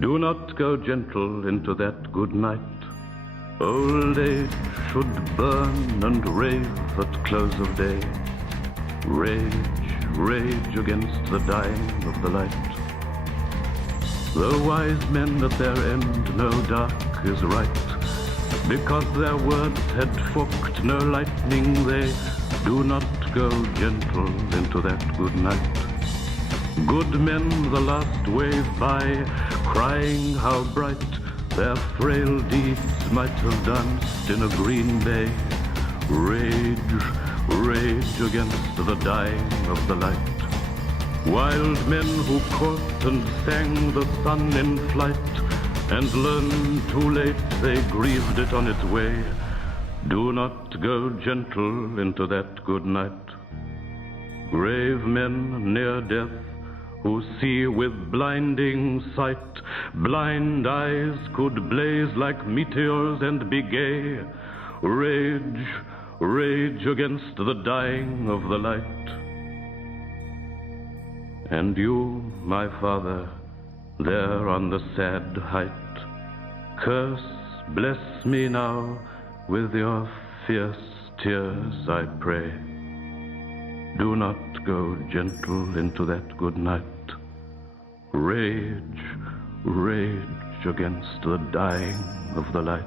Do not go gentle into that good night. Old age should burn and rave at close of day. Rage, rage against the dying of the light. The wise men at their end know dark is right, because their words had forked no lightning. They do not go gentle into that good night. Good men the last wave by, crying how bright their frail deeds might have danced in a green bay. Rage, rage against the dying of the light. Wild men who caught and sang the sun in flight, and learned too late they grieved it on its way. Do not go gentle into that good night. Grave men near death, who see with blinding sight, blind eyes could blaze like meteors and be gay. Rage, rage against the dying of the light. And you, my father, there on the sad height, curse, bless me now with your fierce tears, I pray. Do not go gentle into that good night. Rage, rage against the dying of the light.